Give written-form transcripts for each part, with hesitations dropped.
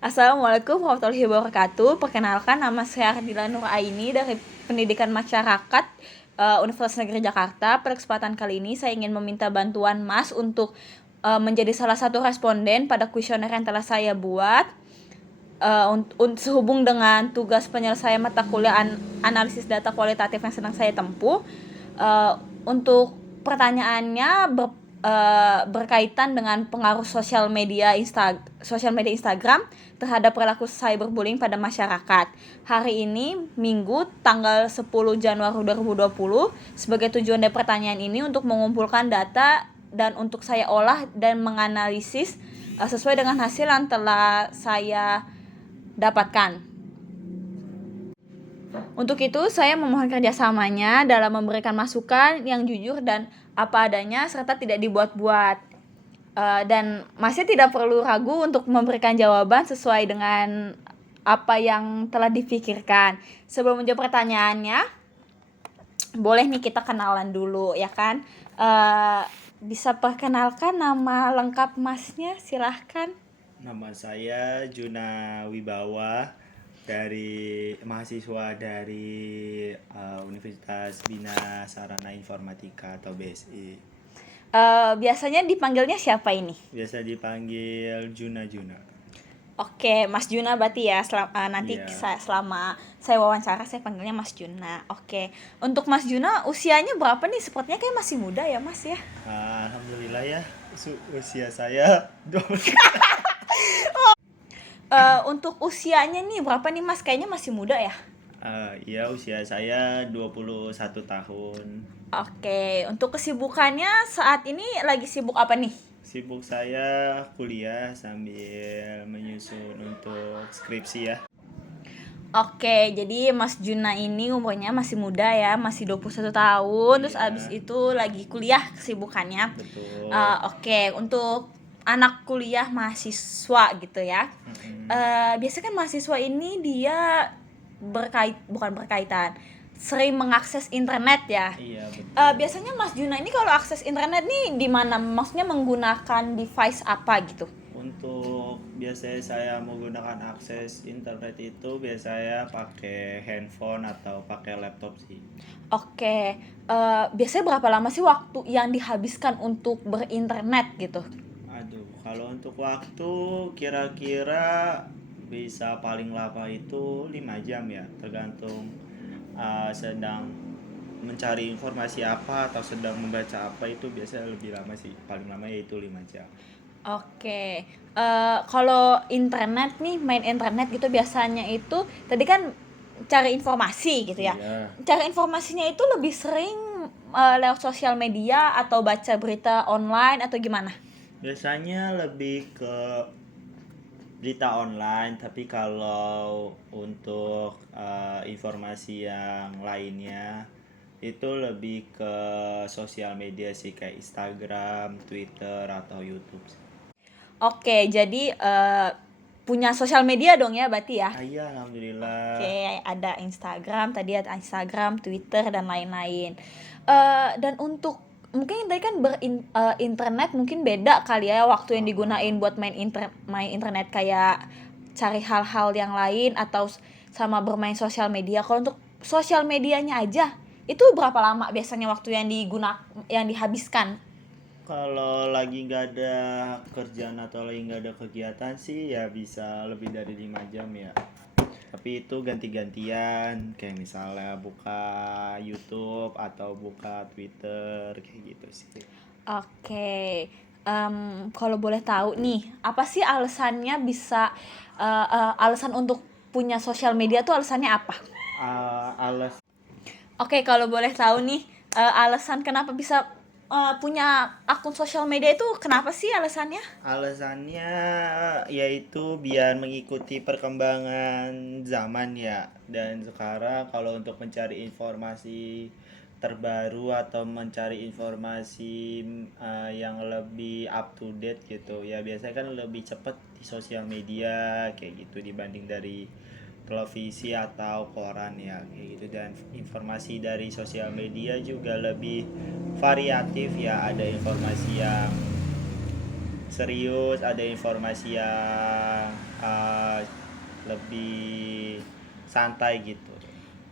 Assalamualaikum warahmatullahi wabarakatuh. Perkenalkan, nama saya Ardila Nuraini dari Pendidikan Masyarakat Universitas Negeri Jakarta. Pada kesempatan kali ini saya ingin meminta bantuan Mas untuk menjadi salah satu responden pada kuesioner yang telah saya buat sehubung dengan tugas penyelesaian mata kuliah analisis data kualitatif yang sedang saya tempuh. Untuk pertanyaannya berkaitan dengan pengaruh sosial media Instagram terhadap perilaku cyberbullying pada masyarakat. Hari ini Minggu tanggal 10 Januari 2020, sebagai tujuan dari pertanyaan ini untuk mengumpulkan data dan untuk saya olah dan menganalisis sesuai dengan hasil yang telah saya dapatkan. Untuk itu, saya memohon kerjasamanya dalam memberikan masukan yang jujur dan apa adanya serta tidak dibuat-buat. Dan masih tidak perlu ragu untuk memberikan jawaban sesuai dengan apa yang telah dipikirkan. Sebelum menjawab pertanyaannya, boleh nih kita kenalan dulu ya kan. Bisa perkenalkan nama lengkap Masnya, silahkan. Nama saya Juna Wibawa, dari mahasiswa dari Universitas Bina Sarana Informatika atau BSI. Biasanya dipanggilnya siapa ini? Biasa dipanggil Juna. Oke, Mas Juna berarti ya. Nanti Iya. selama saya wawancara saya panggilnya Mas Juna. Oke, untuk Mas Juna usianya berapa nih? Sepertinya kayak masih muda ya Mas ya. Alhamdulillah ya, usia saya 20. Untuk usianya nih berapa nih Mas? Kayaknya masih muda ya. Iya, usia saya 21 tahun. Oke, untuk kesibukannya saat ini lagi sibuk apa nih? Sibuk saya kuliah sambil menyusun untuk skripsi ya. Oke, jadi Mas Juna ini umurnya masih muda ya, masih 21 tahun. Terus Iya. abis itu lagi kuliah kesibukannya. Betul. Oke, untuk anak kuliah mahasiswa gitu ya. Biasanya kan mahasiswa ini dia bukan berkaitan, sering mengakses internet ya. Iya, betul. Biasanya Mas Juna ini kalau akses internet nih di mana? Maksudnya menggunakan device apa gitu? Untuk biasanya saya menggunakan akses internet itu biasanya pakai handphone atau pakai laptop sih. Oke, biasanya berapa lama sih waktu yang dihabiskan untuk berinternet gitu? Aduh, kalau untuk waktu kira-kira bisa paling lama itu 5 jam ya, tergantung sedang mencari informasi apa atau sedang membaca apa, itu biasanya lebih lama sih, paling lama yaitu 5 jam. Oke, kalau internet nih, main internet gitu biasanya itu tadi kan cari informasi gitu ya. Iya. Cari informasinya itu lebih sering lewat sosial media atau baca berita online atau gimana? Biasanya lebih ke berita online, tapi kalau untuk informasi yang lainnya itu lebih ke sosial media sih, kayak Instagram, Twitter, atau YouTube. Oke, jadi punya sosial media dong ya berarti ya? Iya, alhamdulillah. Oke, ada Instagram, tadi ada Instagram, Twitter, dan lain-lain. Dan untuk mungkin tadi kan internet mungkin beda kali ya waktu yang digunain buat main internet kayak cari hal-hal yang lain atau sama bermain sosial media. Kalau untuk sosial medianya aja itu berapa lama biasanya waktu yang dihabiskan? Kalau lagi nggak ada kerjaan atau lagi nggak ada kegiatan sih ya bisa lebih dari 5 jam ya. Tapi itu ganti-gantian, kayak misalnya buka YouTube atau buka Twitter kayak gitu sih. Oke, kalau boleh tahu nih, apa sih alasannya bisa alasan untuk punya sosial media tuh alasannya apa? Alas Oke, kalau boleh tahu nih, alasan kenapa bisa punya akun sosial media itu kenapa sih alasannya? Alasannya yaitu biar mengikuti perkembangan zaman ya. Dan sekarang kalau untuk mencari informasi terbaru atau mencari informasi yang lebih up to date gitu ya, biasanya kan lebih cepat di sosial media kayak gitu dibanding dari televisi atau koran ya kayak gitu. Dan informasi dari sosial media juga lebih variatif ya, ada informasi yang serius, ada informasi yang lebih santai gitu.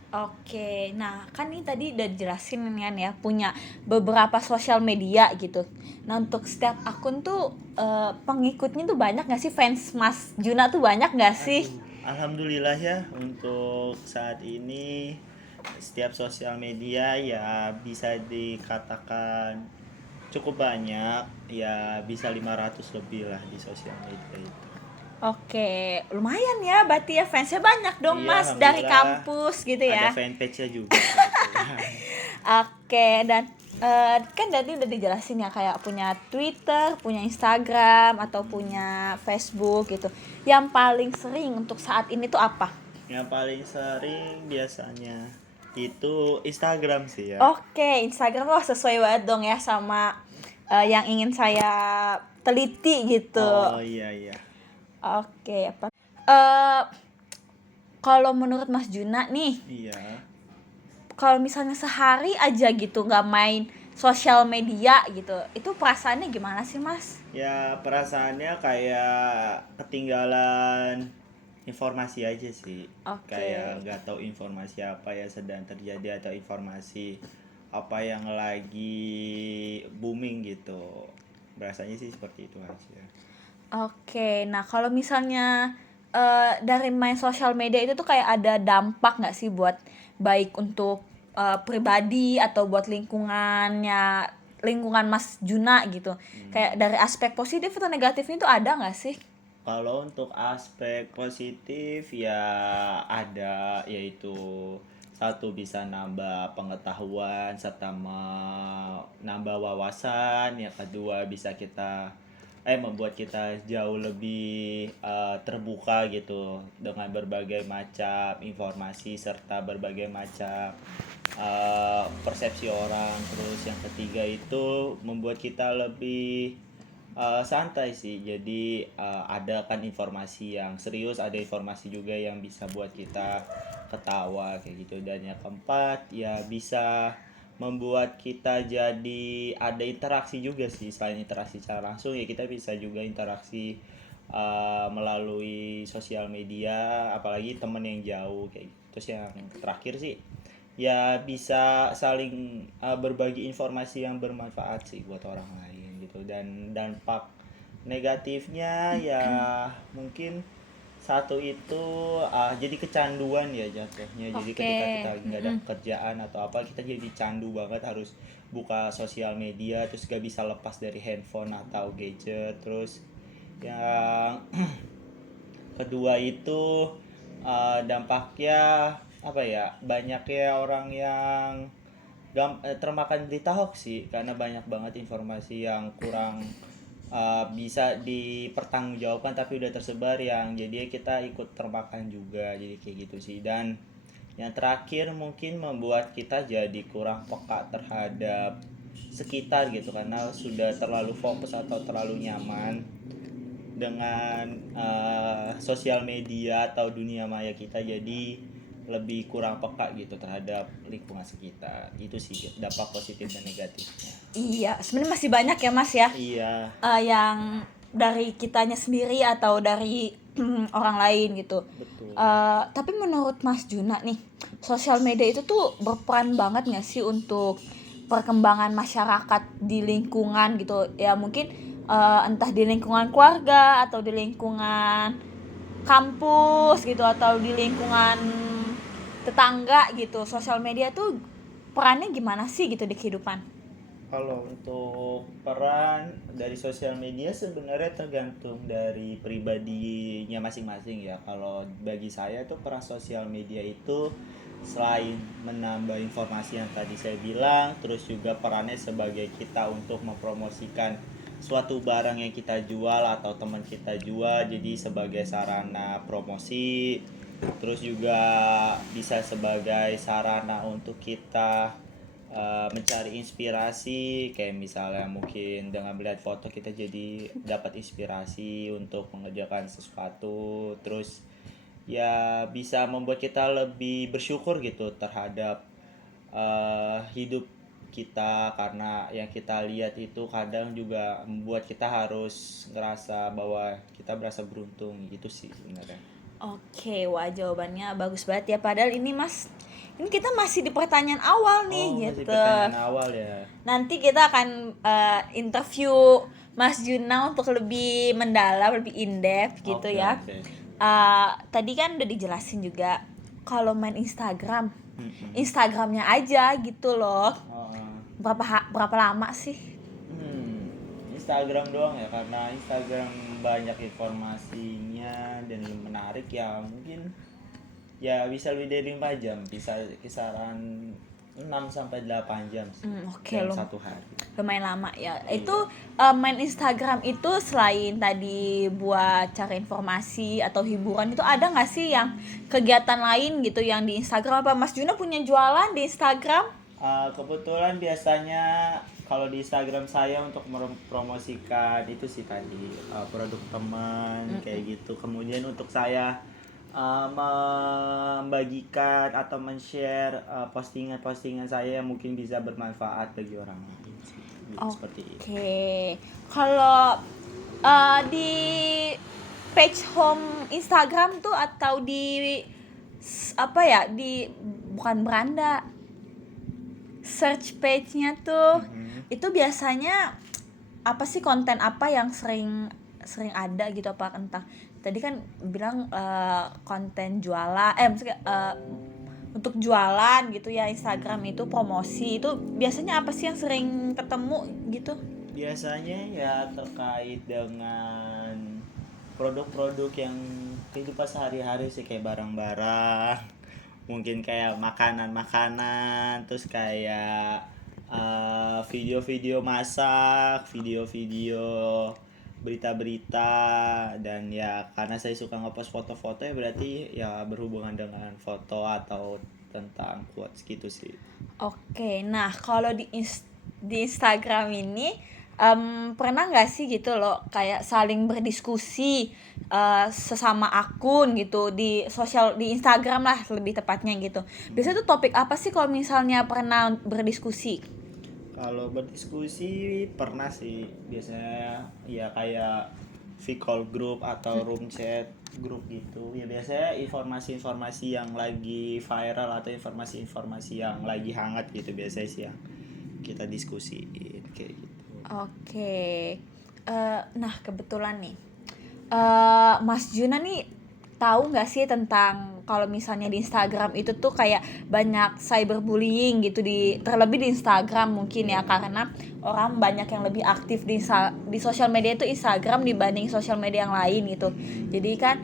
Oke, nah kan ini tadi udah dijelasin kan ya punya beberapa sosial media gitu. Nah untuk setiap akun tuh pengikutnya tuh banyak nggak sih, fans Mas Juna tuh banyak nggak sih? Aduh, alhamdulillah ya untuk saat ini setiap sosial media ya bisa dikatakan cukup banyak, ya bisa 500 lebih lah di sosial media itu. Oke, lumayan ya, berarti ya fansnya banyak dong Iya, Mas dari alhamdulillah kampus gitu ada ya. fanpage-nya juga kebetulan. Oke, dan kan tadi udah dijelasin ya kayak punya Twitter, punya Instagram atau punya Facebook gitu. Yang paling sering untuk saat ini tuh apa? Yang paling sering biasanya itu Instagram sih ya. Oke, Instagram wah sesuai banget dong ya sama yang ingin saya teliti gitu. Oh iya iya. Oke, apa? Eh kalau menurut Mas Juna nih, Iya. kalau misalnya sehari aja gitu nggak main sosial media gitu, itu perasaannya gimana sih Mas? Ya perasaannya kayak ketinggalan informasi aja sih. Oke. Kayak nggak tahu informasi apa yang sedang terjadi atau informasi apa yang lagi booming gitu. Rasanya sih seperti itu aja. Oke, nah kalau misalnya dari main sosial media itu tuh kayak ada dampak nggak sih buat baik untuk pribadi atau buat lingkungan Mas Juna gitu? Kayak dari aspek positif atau negatifnya itu ada nggak sih? Kalau untuk aspek positif ya ada, yaitu satu bisa nambah pengetahuan serta menambah wawasan. Yang kedua bisa kita membuat kita jauh lebih terbuka gitu dengan berbagai macam informasi serta berbagai macam persepsi orang. Terus yang ketiga itu membuat kita lebih santai sih. Jadi ada kan informasi yang serius, ada informasi juga yang bisa buat kita ketawa kayak gitu. Dan yang keempat ya bisa membuat kita jadi ada interaksi juga sih. Selain interaksi secara langsung ya kita bisa juga interaksi melalui sosial media, apalagi temen yang jauh kayak gitu. Terus yang terakhir sih ya bisa saling berbagi informasi yang bermanfaat sih buat orang lain gitu. Dan dampak negatifnya ya mungkin satu itu jadi kecanduan ya jatuhnya. Jadi ketika kita Oke. lagi nggak ada kerjaan atau apa, kita jadi candu banget harus buka sosial media, terus gak bisa lepas dari handphone atau gadget. Terus yang kedua itu dampaknya apa ya, banyaknya orang yang termakan berita hoax sih, karena banyak banget informasi yang kurang bisa dipertanggungjawabkan tapi udah tersebar, yang jadi kita ikut termakan juga, jadi kayak gitu sih. Dan yang terakhir mungkin membuat kita jadi kurang peka terhadap sekitar gitu, karena sudah terlalu fokus atau terlalu nyaman dengan sosial media atau dunia maya kita, jadi lebih kurang peka gitu terhadap lingkungan sekitar. Itu sih dampak positif dan negatifnya. Iya, sebenarnya masih banyak ya Mas ya, Iya, yang dari kitanya sendiri atau dari orang lain gitu. betul. Tapi menurut Mas Juna nih, sosial media itu tuh berperan banget nggak sih untuk perkembangan masyarakat di lingkungan gitu? Ya mungkin entah di lingkungan keluarga atau di lingkungan kampus gitu atau di lingkungan tetangga gitu. Sosial media tuh perannya gimana sih gitu di kehidupan? Kalau untuk peran dari sosial media sebenarnya tergantung dari pribadinya masing-masing ya. Kalau bagi saya tuh peran sosial media itu selain menambah informasi yang tadi saya bilang, terus juga perannya sebagai kita untuk mempromosikan suatu barang yang kita jual atau teman kita jual, jadi sebagai sarana promosi. Terus juga bisa sebagai sarana untuk kita mencari inspirasi, kayak misalnya mungkin dengan melihat foto kita jadi dapat inspirasi untuk mengerjakan sesuatu. Terus ya bisa membuat kita lebih bersyukur gitu terhadap hidup kita, karena yang kita lihat itu kadang juga membuat kita harus ngerasa bahwa kita berasa beruntung gitu sih sebenarnya. Oke, wah jawabannya bagus banget ya. Padahal ini kita masih di pertanyaan awal nih Oh, masih gitu. pertanyaan awal ya. Nanti kita akan interview Mas Juna untuk lebih mendalam, lebih in-depth gitu Oke, ya. oke. Tadi kan udah dijelasin juga kalau main Instagram, Mm-mm. Instagramnya aja gitu loh. Oh, Berapa lama sih? Instagram doang ya, karena Instagram banyak informasinya dan menarik ya, mungkin ya bisa lebih dari 4 jam, bisa kisaran 6 sampai 8 jam sih, Oke, dalam satu hari. lumayan lama ya. Iya. Itu main Instagram itu selain tadi buat cari informasi atau hiburan, itu ada nggak sih yang kegiatan lain gitu yang di Instagram? Apa Mas Juna punya jualan di Instagram? Kebetulan biasanya kalau di Instagram saya untuk mempromosikan itu sih tadi, produk teman kayak gitu. Kemudian untuk saya membagikan atau men-share postingan-postingan saya yang mungkin bisa bermanfaat bagi orang lain sih. Seperti itu. Oke, kalau di page home Instagram tuh atau di apa ya, di bukan beranda, search page-nya tuh itu biasanya apa sih, konten apa yang sering ada gitu? Apa entah tadi kan bilang konten jualan, maksudnya untuk jualan gitu ya, Instagram itu promosi, itu biasanya apa sih yang sering ketemu gitu? Biasanya ya terkait dengan produk-produk yang kehidupan sehari-hari sih, kayak barang-barang, mungkin kayak makanan-makanan, terus kayak video-video masak, video-video berita-berita, dan ya karena saya suka ngepost foto-foto ya berarti ya berhubungan dengan foto atau tentang quotes gitu sih. Oke, nah kalau di Instagram ini pernah nggak sih gitu loh kayak saling berdiskusi sesama akun gitu di Instagram lah lebih tepatnya gitu. Biasanya tuh topik apa sih kalau misalnya pernah berdiskusi? Kalau berdiskusi pernah sih, biasanya ya kayak V-call group atau room chat group gitu. Ya biasanya informasi-informasi yang lagi viral atau informasi-informasi yang lagi hangat gitu biasanya sih yang kita diskusiin kayak gitu. Oke. Nah kebetulan nih Mas Juna nih tahu nggak sih tentang kalau misalnya di Instagram itu tuh kayak banyak cyberbullying gitu, terlebih di Instagram mungkin ya, karena orang banyak yang lebih aktif di sosial media itu Instagram dibanding sosial media yang lain gitu. Jadi kan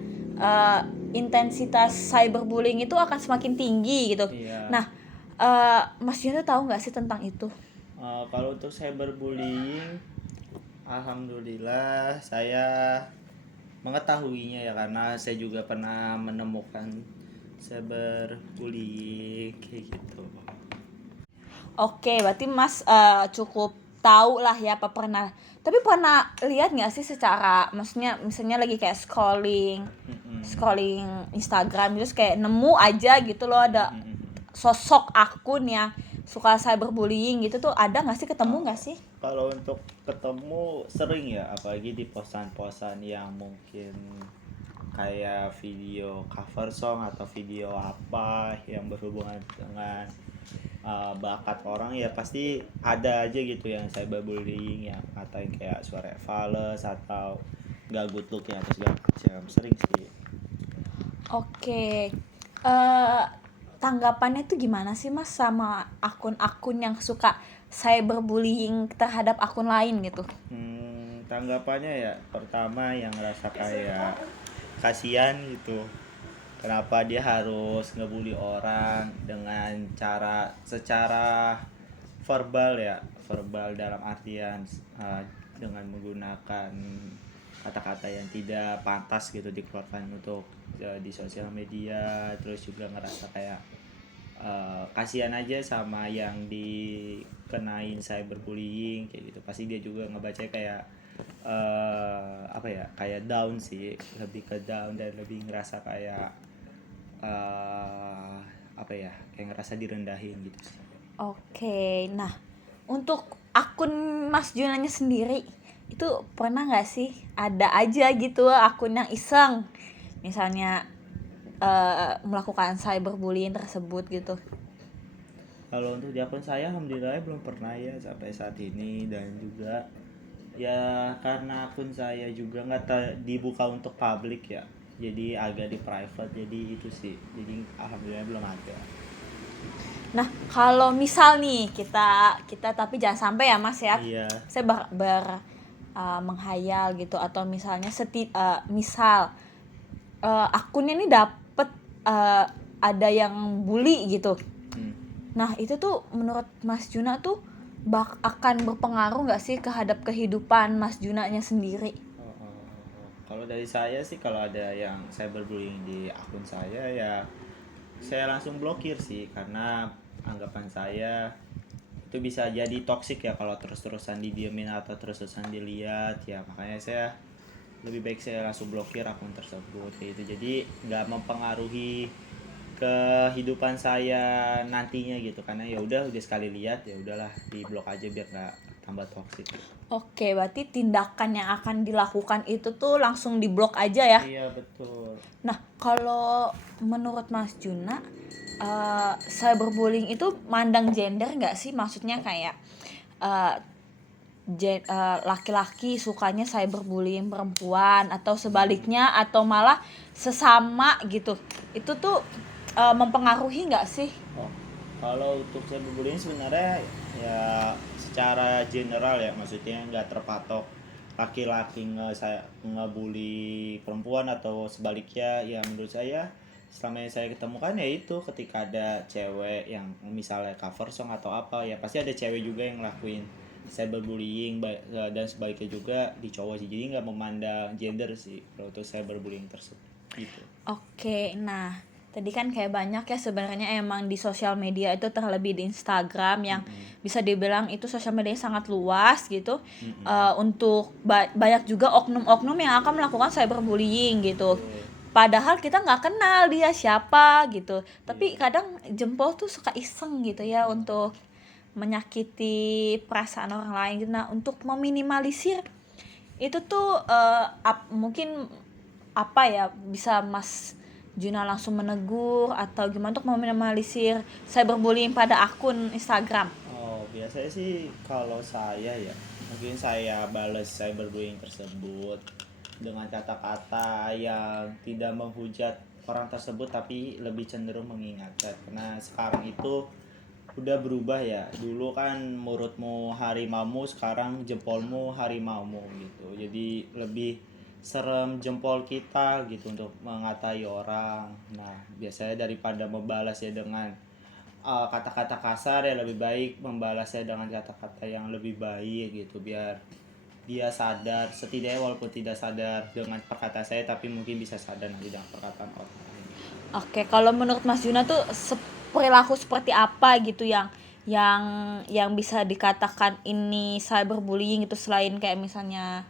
intensitas cyberbullying itu akan semakin tinggi gitu. Iya. Nah, Mas Juna tahu nggak sih tentang itu? Kalau untuk cyberbullying, alhamdulillah saya mengetahuinya ya, karena saya juga pernah menemukan cyberbullying kayak gitu. Oke, berarti Mas cukup tahu lah ya, apa pernah. Tapi pernah lihat nggak sih secara, maksudnya misalnya lagi kayak scrolling Instagram terus kayak nemu aja gitu loh ada sosok akun yang suka cyberbullying gitu, tuh ada nggak sih, ketemu nggak sih? Kalau untuk ketemu sering ya, apalagi di posan-posan yang mungkin kayak video cover song atau video apa yang berhubungan dengan bakat orang, ya pasti ada aja gitu yang cyberbullying, yang ngatain kayak suara fals atau gak good look ya, atau segala macam, sering sih. Oke, tanggapannya tuh gimana sih Mas sama akun-akun yang suka cyberbullying terhadap akun lain gitu? Tanggapannya ya, pertama yang ngerasa kayak kasihan gitu, kenapa dia harus ngebully orang dengan secara verbal ya, verbal dalam artian dengan menggunakan kata-kata yang tidak pantas gitu dikeluarkan untuk di sosial media. Terus juga ngerasa kayak kasihan aja sama yang dikenain cyberbullying kayak gitu, pasti dia juga ngebaca kayak apa ya, kayak down sih, lebih ke down dan lebih ngerasa kayak apa ya, kayak ngerasa direndahin gitu sih. Oke, nah untuk akun Mas Junanya sendiri itu pernah nggak sih ada aja gitu akun yang iseng, misalnya melakukan cyberbullying tersebut gitu? Kalau untuk di akun saya alhamdulillah belum pernah ya sampai saat ini, dan juga ya karena akun saya juga dibuka untuk publik ya. Jadi agak di private, jadi itu sih. Jadi alhamdulillah belum ada. Nah, kalau misal nih kita tapi jangan sampai ya Mas ya. Iya. Saya menghayal gitu, atau misalnya misal akunnya ini dapet ada yang bully gitu. Nah, itu tuh menurut Mas Juna tuh akan berpengaruh nggak sih terhadap kehidupan Mas Junanya sendiri? Kalau dari saya sih, kalau ada yang cyberbullying di akun saya ya saya langsung blokir sih, karena anggapan saya itu bisa jadi toksik ya kalau terus-terusan didiemin atau terus-terusan dilihat ya. Makanya saya lebih baik saya langsung blokir akun tersebut kayak gitu. Jadi nggak mempengaruhi kehidupan saya nantinya gitu, karena ya udah sekali lihat ya udahlah diblok aja biar nggak tambah toksik. Oke, berarti tindakan yang akan dilakukan itu tuh langsung diblok aja ya? Iya betul. Nah, kalau menurut Mas Juna, cyberbullying itu mandang gender nggak sih? Maksudnya kayak uh, laki-laki sukanya cyberbullying perempuan, atau sebaliknya, atau malah sesama gitu. Itu tuh mempengaruhi nggak sih? Oh, kalau untuk cyberbullying sebenarnya ya secara general ya, maksudnya nggak terpatok laki-laki ngebully perempuan atau sebaliknya. Ya menurut saya selama yang saya ketemukan ya itu, ketika ada cewek yang misalnya cover song atau apa ya pasti ada cewek juga yang ngelakuin cyberbullying, dan sebaliknya juga di cowok sih. Jadi nggak memandang gender sih kalau untuk cyberbullying tersebut gitu. Oke, nah tadi kan kayak banyak ya sebenarnya emang di sosial media itu, terlebih di Instagram yang bisa dibilang itu sosial media sangat luas gitu. Untuk banyak juga oknum-oknum yang akan melakukan cyberbullying gitu. Padahal kita nggak kenal dia siapa gitu. Tapi kadang jempol tuh suka iseng gitu ya untuk menyakiti perasaan orang lain gitu. Nah, untuk meminimalisir itu tuh mungkin apa ya, bisa Mas Juna langsung menegur atau gimana untuk meminimalisir cyberbullying pada akun Instagram? Oh, biasanya sih kalau saya ya, mungkin saya balas cyberbullying tersebut dengan kata-kata yang tidak menghujat orang tersebut tapi lebih cenderung mengingatkan. Karena sekarang itu udah berubah ya. Dulu kan mulutmu harimaumu, sekarang jempolmu harimaumu gitu. Jadi lebih serem jempol kita gitu untuk mengatai orang. Nah, biasanya daripada membalas ya dengan kata-kata kasar ya lebih baik membalasnya dengan kata-kata yang lebih baik gitu, biar dia sadar, setidaknya walaupun tidak sadar dengan perkataan saya tapi mungkin bisa sadar nanti dengan perkataan orang lain. Oke, kalau menurut Mas Juna tuh perilaku seperti apa gitu yang bisa dikatakan ini cyberbullying itu, selain kayak misalnya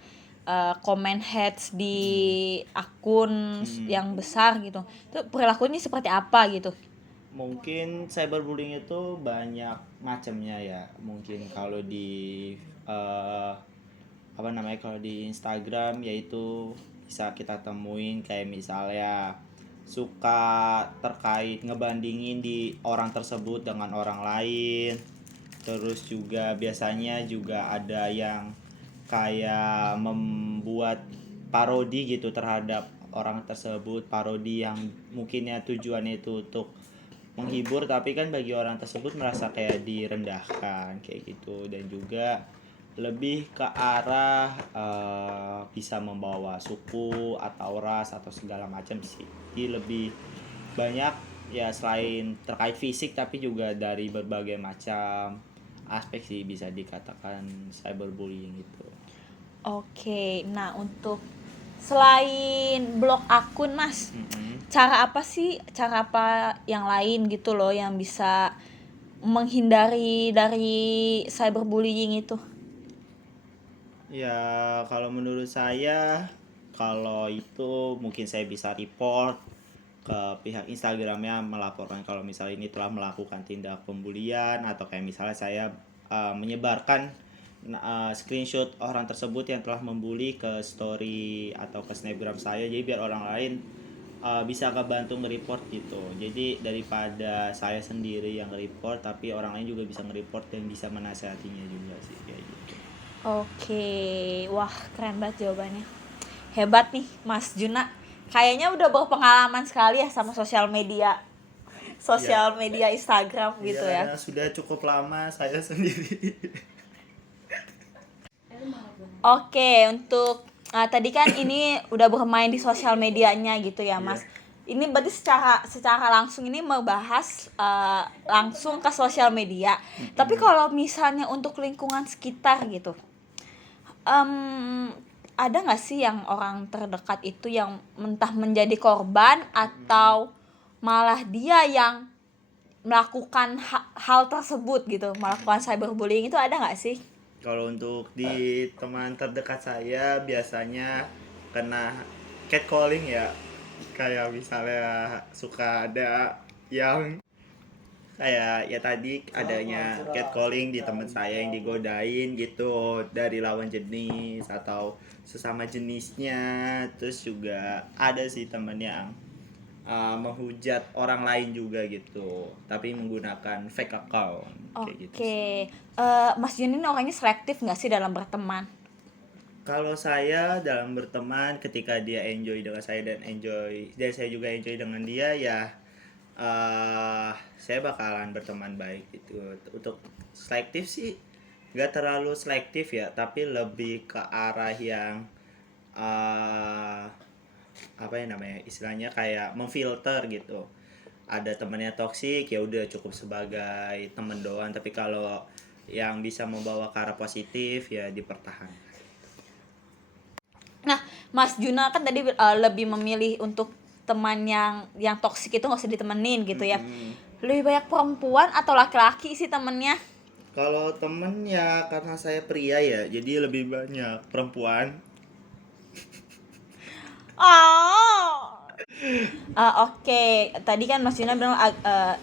comment hate di akun yang besar gitu. Itu perilakunya seperti apa gitu? Mungkin cyberbullying itu banyak macamnya ya. Mungkin kalau di apa namanya, kalau di Instagram yaitu bisa kita temuin kayak misalnya suka terkait ngebandingin di orang tersebut dengan orang lain. Terus juga biasanya juga ada yang kayak membuat parodi gitu terhadap orang tersebut, parodi yang mungkinnya tujuannya itu untuk menghibur tapi kan bagi orang tersebut merasa kayak direndahkan kayak gitu. Dan juga lebih ke arah bisa membawa suku atau ras atau segala macam sih. Jadi lebih banyak ya, selain terkait fisik tapi juga dari berbagai macam aspek sih bisa dikatakan cyberbullying itu. Oke, nah untuk selain blok akun Mas, cara apa yang lain gitu loh yang bisa menghindari dari cyberbullying itu? Ya kalau menurut saya, kalau itu mungkin saya bisa report ke pihak Instagramnya, melaporkan kalau misalnya ini telah melakukan tindak pembulian, atau kayak misalnya saya menyebarkan screenshot orang tersebut yang telah membuli ke story atau ke snapgram saya, jadi biar orang lain bisa kebantu nge-report gitu. Jadi daripada saya sendiri yang nge-report tapi orang lain juga bisa nge-report dan bisa menasihatinya juga sih kayak gitu. Oke, wah keren banget jawabannya. Hebat nih Mas Juna. Kayaknya udah berpengalaman sekali ya sama sosial media. Ya, Sosial media Instagram iya, gitu ya. karena sudah cukup lama saya sendiri. Oke, untuk tadi kan ini udah bermain di sosial medianya gitu ya, Iya. Mas. Ini berarti secara langsung ini membahas langsung ke sosial media. Tapi kalau misalnya untuk lingkungan sekitar gitu, ada nggak sih yang orang terdekat itu yang entah menjadi korban atau malah dia yang melakukan hal tersebut gitu, melakukan cyberbullying itu ada nggak sih? Kalau untuk di teman terdekat saya biasanya kena catcalling ya. Kayak misalnya suka ada yang kayak ya tadi adanya catcalling di teman saya yang digodain gitu dari lawan jenis atau sesama jenisnya. Terus juga ada sih temen yang menghujat orang lain juga gitu tapi menggunakan fake account kayak gitu sih. Oke, Mas Jun ini orangnya selektif nggak sih dalam berteman? Kalau saya dalam berteman ketika dia enjoy dengan saya dan saya juga enjoy dengan dia ya saya bakalan berteman baik gitu. Untuk selektif sih nggak terlalu selektif ya tapi lebih ke arah yang uh, apa ya namanya istilahnya kayak memfilter gitu. Ada temennya toksik ya udah cukup sebagai temen doang tapi kalau yang bisa membawa ke arah positif ya dipertahankan. Nah, Mas Juna kan tadi lebih memilih untuk teman yang toksik itu nggak usah ditemenin gitu ya. Lebih banyak perempuan atau laki-laki sih temennya? Kalau temen ya karena saya pria ya jadi lebih banyak perempuan. Oh. Oke. Tadi kan Mas Juna bilang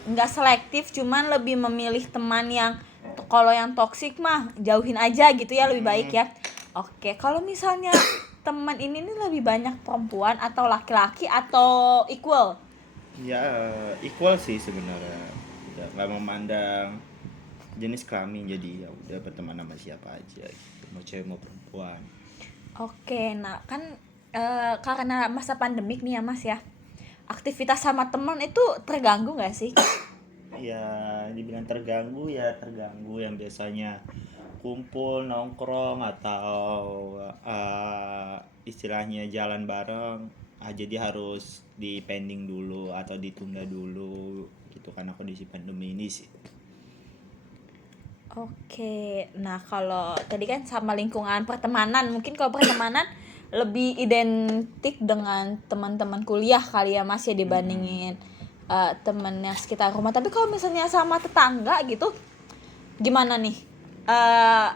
nggak selektif, cuman lebih memilih teman yang kalau yang toksik mah jauhin aja gitu ya, lebih baik ya. Oke, kalau misalnya teman ini nih lebih banyak perempuan atau laki-laki atau equal? Ya equal sih sebenarnya udah nggak memandang jenis kelamin jadi ya udah berteman sama siapa aja gitu. Mau cewek mau perempuan. Oke, nah kan karena masa pandemik nih ya Mas ya, aktivitas sama teman itu terganggu nggak sih? Ya dibilang terganggu ya terganggu yang biasanya kumpul nongkrong atau istilahnya jalan bareng jadi harus di pending dulu atau ditunda dulu gitu karena kondisi pandemi ini sih. Oke, nah kalau tadi kan sama lingkungan pertemanan, mungkin kalau pertemanan lebih identik dengan teman-teman kuliah kali ya Mas ya dibandingin teman yang sekitar rumah. Tapi kalau misalnya sama tetangga gitu, gimana nih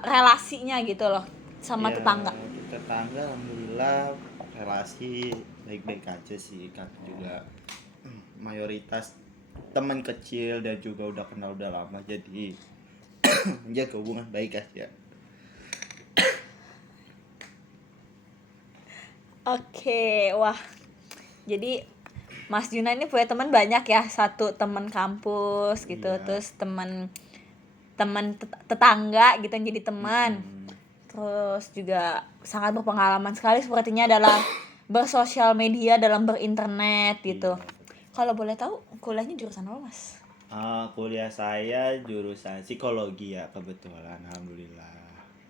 relasinya gitu loh sama Ya tetangga? tetangga alhamdulillah relasi baik-baik aja sih kan juga mayoritas teman kecil dan juga udah kenal udah lama jadi menjaga hubungan baik aja. Oke, wah. Jadi Mas Juna ini punya teman banyak ya, satu teman kampus gitu, Iya. terus teman tetangga gitu yang jadi teman. Terus juga sangat berpengalaman sekali sepertinya dalam bersosial media, dalam berinternet gitu. Kalau boleh tahu kuliahnya jurusan apa, Mas? Kuliah saya jurusan psikologi ya kebetulan alhamdulillah.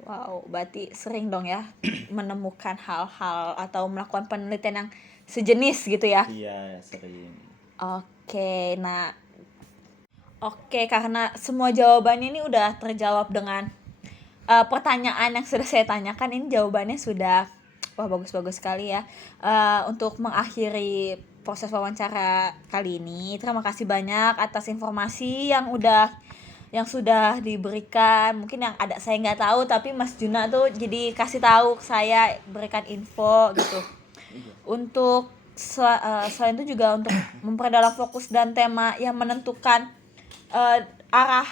Wow, berarti sering dong ya menemukan hal-hal atau melakukan penelitian yang sejenis gitu ya. Iya sering. Oke, nah karena semua jawabannya ini udah terjawab dengan pertanyaan yang sudah saya tanyakan. Ini jawabannya sudah wah bagus-bagus sekali ya. Untuk mengakhiri proses wawancara kali ini, terima kasih banyak atas informasi yang sudah diberikan. Mungkin yang ada saya nggak tahu tapi Mas Juna tuh jadi kasih tahu ke saya, berikan info gitu. Untuk selain itu juga untuk memperdalam fokus dan tema yang menentukan arah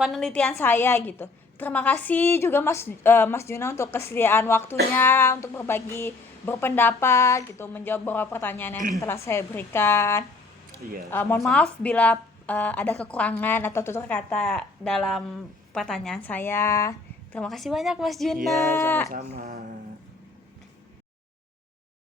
penelitian saya gitu. Terima kasih juga Mas Juna untuk kesediaan waktunya untuk berbagi berpendapat gitu, menjawab beberapa pertanyaan yang telah saya berikan. Iya, Mohon sama-sama. maaf bila ada kekurangan atau tutur kata dalam pertanyaan saya. Terima kasih banyak Mas Iya, Juna. sama-sama.